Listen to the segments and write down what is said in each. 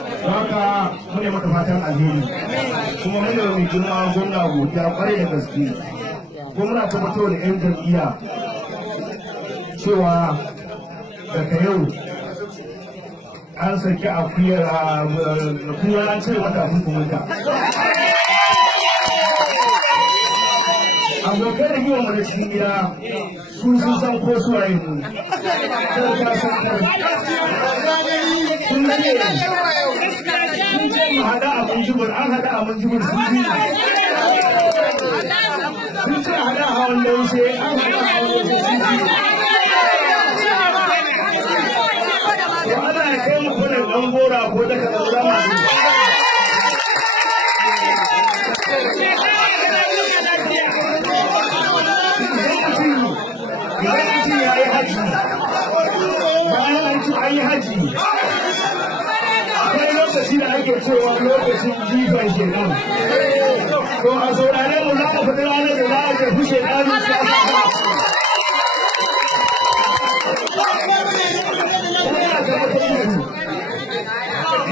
haka mune mata fatan alheri kuma mune mai girma gwamna godiya kwarai da gaske gwamna ta fito da 'yan jam'iyya cewa daga yau an saki akuyar kuma an cire mata hukumunta abokai da yi wa mana cikin gida sun san ko su waye mu sun ce mu hada abin jibir an hada abin jibir sun ce hada hawan laushe an hada hawan laushe to ana kai mu kudin ɗan gora ko daga zama an yi haji akwai lokaci da ake cewa lokacin jifan kenan to a saurare mu za mu fita ranar da za a tafi shekaru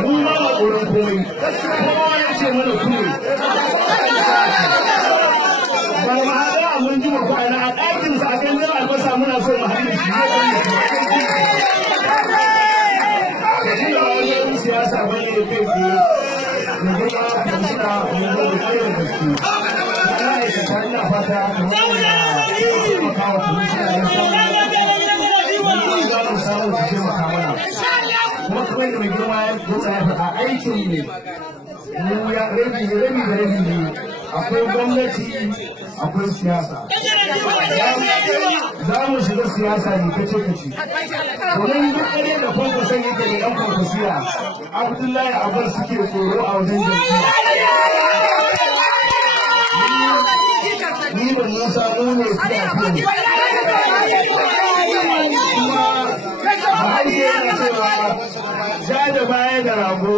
mu ma ma tsoron komai kowa ya ce mana kuma ba ma haɗa mun ji mu kwana a ɗakinsa a kan jira albasa muna so mu haɗe shi siyasa bane da kai tsaye da kuma kamshina mai zai tsaye da gaske ana aikata ina fata da wani taimaka wa kamshina ya samu za mu samu su taimaka mana kuma kawai da mai girma ya faɗa aikin ne mu ya rabi da rabi ne akwai gwamnati akwai siyasa za mu shiga siyasa ne kace domin duk ɗaya da kwankwason yake da ɗan kwankwasiya Abdullahi Abbas suke tsoro a wajen jam'iyya ni da Musa mu ne siyasa kuma a harshe yana cewa ja da baya da rago